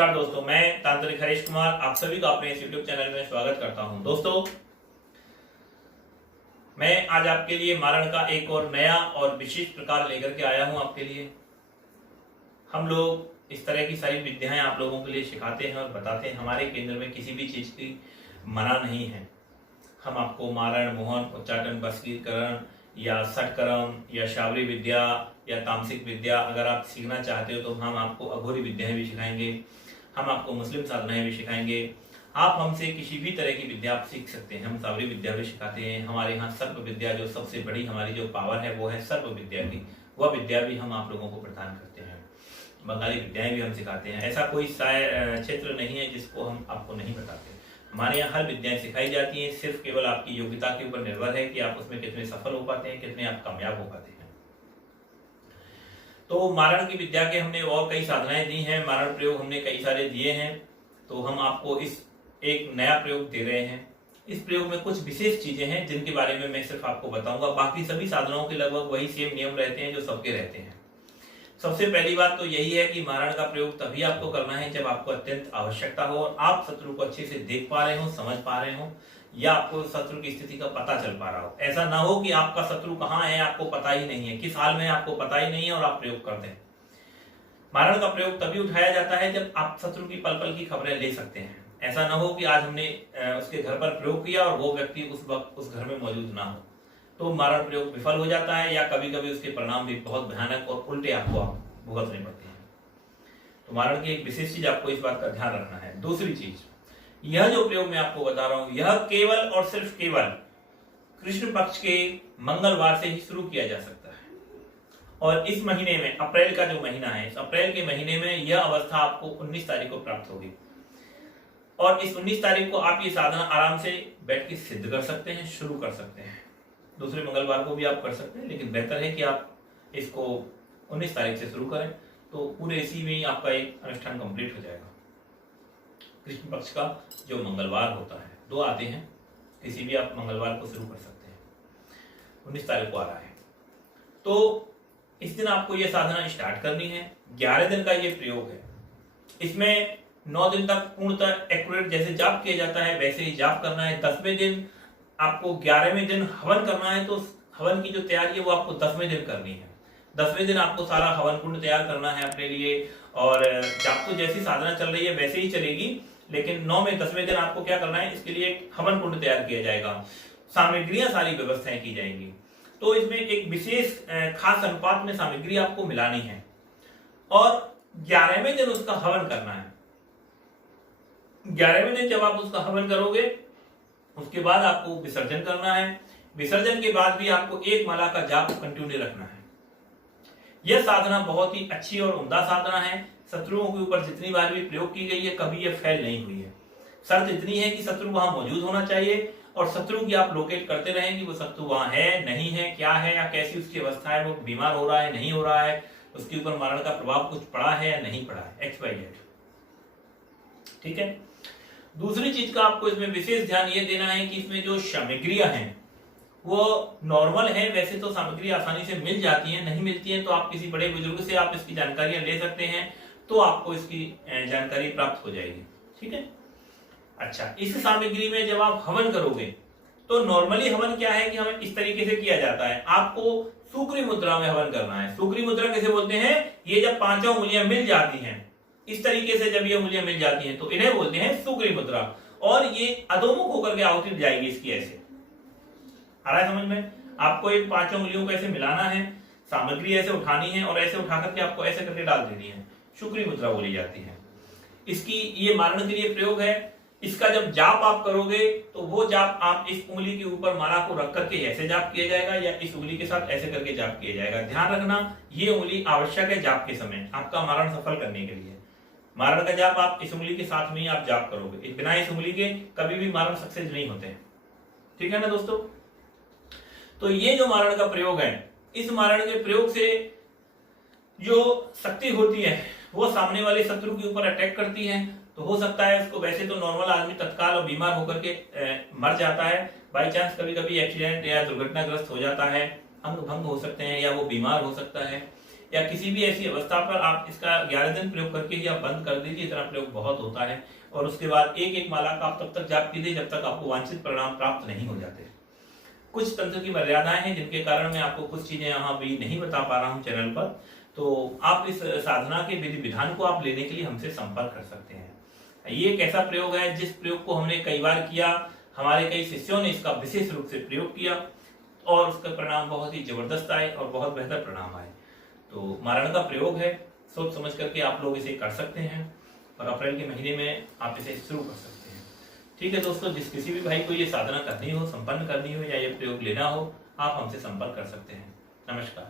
नमस्कार दोस्तों, मैं तांत्रिक हरीश कुमार आप सभी का अपने इस YouTube चैनल में स्वागत करता हूं। दोस्तों, मैं आज आपके लिए मारण का एक और नया और विशिष्ट प्रकार लेकर के आया हूं आपके लिए। हम लोग इस तरह की सारी विद्याएं आप लोगों के लिए सिखाते हैं और बताते हैं। हमारे केंद्र में किसी भी चीज की मना नहीं है। हम आपको मारण, मोहन, उच्चाटन, वशीकरण या षटकर्म या शावरी विद्या या तामसिक विद्या अगर आप सीखना चाहते हो तो हम आपको अघोरी विद्याएं भी सिखाएंगे। हम आपको मुस्लिम साधनाएं भी सिखाएंगे। आप हमसे किसी भी तरह की विद्या आप सीख सकते हैं। हम सावरी विद्या भी सिखाते हैं। हमारे यहाँ सर्प विद्या, जो सबसे बड़ी हमारी जो पावर है वो है सर्प विद्या की, वह विद्या भी हम आप लोगों को प्रदान करते हैं। बंगाली विद्याएं भी हम सिखाते हैं। ऐसा कोई क्षेत्र नहीं है जिसको हम आपको नहीं बताते। हमारे यहाँ हर विद्याएं सिखाई जाती हैं। सिर्फ केवल आपकी योग्यता के ऊपर निर्भर है कि आप उसमें कितने सफल हो पाते हैं, कितने आप कामयाब हो पाते हैं। तो मारण की विद्या के हमने और कई साधनाएं दी हैं, मारण प्रयोग हमने कई सारे दिए हैं। तो हम आपको इस एक नया प्रयोग दे रहे हैं। इस प्रयोग में कुछ विशेष चीजें हैं जिनके बारे में मैं सिर्फ आपको बताऊंगा। बाकी सभी साधनाओं के लगभग वही सेम नियम रहते हैं जो सबके रहते हैं। सबसे पहली बात तो यही है कि मारण का प्रयोग तभी आपको करना है जब आपको अत्यंत आवश्यकता हो और आप शत्रु को अच्छे से देख पा रहे हो, समझ पा रहे हो, या आपको शत्रु की स्थिति का पता चल पा रहा हो। ऐसा ना हो कि आपका शत्रु कहाँ है आपको पता ही नहीं है, किस हाल में है आपको पता ही नहीं है और आप प्रयोग कर दें। मारण का प्रयोग तभी उठाया जाता है जब आप शत्रु की पल पल की खबरें ले सकते हैं। ऐसा ना हो कि आज हमने उसके घर पर प्रयोग किया और वो व्यक्ति उस वक्त उस घर में मौजूद ना हो, तो मारण प्रयोग विफल हो जाता है या कभी कभी उसके परिणाम भी बहुत भयानक और उल्टे आपको भुगतने पड़ते हैं। तो मारण की एक विशेष चीज आपको इस बात का ध्यान रखना है। दूसरी चीज, यह जो प्रयोग मैं आपको बता रहा हूं यह केवल और सिर्फ केवल कृष्ण पक्ष के मंगलवार से ही शुरू किया जा सकता है। और इस महीने में, अप्रैल का जो महीना है, इस अप्रैल के महीने में यह अवस्था आपको 19 तारीख को प्राप्त होगी। और इस 19 तारीख को आप ये साधना आराम से बैठ के सिद्ध कर सकते हैं, शुरू कर सकते हैं। दूसरे मंगलवार को भी आप कर सकते हैं, लेकिन बेहतर है कि आप इसको 19 तारीख से शुरू करें, तो पूरे इसी में ही आपका एक अनुष्ठान कंप्लीट हो जाएगा। कृष्ण पक्ष का जो मंगलवार होता है, 2 आते हैं, किसी भी आप मंगलवार को शुरू कर सकते हैं। 19 तारीख को आ रहा है, तो इस दिन आपको यह साधना स्टार्ट करनी है। 11 दिन का ये प्रयोग है। इसमें 9 दिन तक पूर्णतः एक्यूरेट जैसे जाप किया जाता है वैसे ही जाप करना है। 10वें दिन आपको 11वें दिन हवन करना है, तो हवन की जो तैयारी है वो आपको 10वें दिन करनी है। 10वें दिन आपको सारा हवन कुंड तैयार करना है अपने लिए। और जाप तो जैसी साधना चल रही है वैसे ही चलेगी, लेकिन 9वें 10वें दिन आपको क्या करना है, इसके लिए एक हवन कुंड तैयार किया जाएगा, सामग्रियां सारी व्यवस्थाएं की जाएंगी। तो इसमें एक विशेष खास अनुपात में सामग्री आपको मिलानी है और 11वें दिन उसका हवन करना है। 11वें दिन जब आप उसका हवन करोगे उसके बाद आपको विसर्जन करना है। विसर्जन के बाद भी आपको 1 माला का जाप कंटिन्यू रखना है। यह साधना बहुत ही अच्छी और उम्दा साधना है। शत्रुओं के ऊपर जितनी बार भी प्रयोग की गई है कभी यह फेल नहीं हुई है। शर्त इतनी है कि शत्रु वहां मौजूद होना चाहिए और शत्रु की आप लोकेट करते रहें कि वो शत्रु वहां है, नहीं है, क्या है या कैसी उसकी अवस्था है, वो बीमार हो रहा है, नहीं हो रहा है, उसके ऊपर मारण का प्रभाव कुछ पड़ा है या नहीं पड़ा है, XYZ। ठीक है। दूसरी चीज का आपको इसमें विशेष ध्यान ये देना है कि इसमें जो सामग्रियां हैं वो नॉर्मल है। वैसे तो सामग्री आसानी से मिल जाती है, नहीं मिलती है तो आप किसी बड़े बुजुर्ग से आप इसकी जानकारियां ले सकते हैं, तो आपको इसकी जानकारी प्राप्त हो जाएगी। ठीक है। अच्छा, इस सामग्री में जब आप हवन करोगे तो नॉर्मली हवन क्या है कि हमें इस तरीके से किया जाता है। आपको सुक्री मुद्रा में हवन करना है। सुक्री मुद्रा किसे बोलते हैं? ये जब 5 उंगलियां मिल जाती हैं, इस तरीके से जब ये उंगलियां मिल जाती हैं तो इन्हें बोलते हैं सुक्री मुद्रा। और ये अधोमुख होकर के आहुति जाएगी इसकी। ऐसे आ रहा है समझ में? आपको इन 5 उंगलियों को ऐसे मिलाना है, सामग्री ऐसे उठानी है और ऐसे उठा करके आपको ऐसे करके डाल देनी है। शुक्री मुद्रा बोली जाती है इसकी। ये मारण के लिए प्रयोग है। इसका जब जाप आप करोगे तो वो जाप आप इस उंगली के ऊपर माला को रख करके ऐसे जाप किया जाएगा या इस उंगली के साथ ऐसे करके जाप किया जाएगा। ध्यान रखना, ये उंगली आवश्यक है जाप के समय आपका मारण सफल करने के लिए। मारण का जाप आप इस उंगली के साथ में ही आप जाप करोगे। बिना इस उंगली के कभी भी मारण सक्सेस नहीं होते हैं। ठीक है ना दोस्तों? तो ये जो मारण का प्रयोग है, इस मारण के प्रयोग से जो शक्ति होती है वो सामने वाले शत्रु के ऊपर अटैक करती है। तो हो सकता है उसको, वैसे तो नॉर्मल आदमी तत्काल और बीमार होकर के मर जाता है। बाई चांस कभी कभी एक्सीडेंट या दुर्घटनाग्रस्त हो जाता है, अंग भंग हो सकते हैं या वो बीमार हो सकता है या किसी भी ऐसी अवस्था पर आप इसका 11 दिन प्रयोग करके ही आप बंद कर दीजिए। इतना प्रयोग बहुत होता है। और उसके बाद एक एक माला का आप तब तक जाप कीजिए जब तक आपको वांछित परिणाम प्राप्त नहीं हो जाते। कुछ तंत्र की मर्यादाएं हैं जिनके कारण मैं आपको कुछ चीजें यहाँ भी नहीं बता पा रहा हूँ चैनल पर। तो आप इस साधना के विधि विधान को आप लेने के लिए हमसे संपर्क कर सकते हैं। ये एक ऐसा प्रयोग है जिस प्रयोग को हमने कई बार किया, हमारे कई शिष्यों ने इसका विशेष रूप से प्रयोग किया और उसका परिणाम बहुत ही जबरदस्त आए और बहुत बेहतर परिणाम आए। तो मारण का प्रयोग है, सोच समझ करके आप लोग इसे कर सकते हैं और अप्रैल के महीने में आप इसे शुरू कर सकते हैं। ठीक है दोस्तों, जिस किसी भी भाई को ये साधना करनी हो, संपन्न करनी हो या ये प्रयोग लेना हो, आप हमसे संपर्क कर सकते हैं। नमस्कार।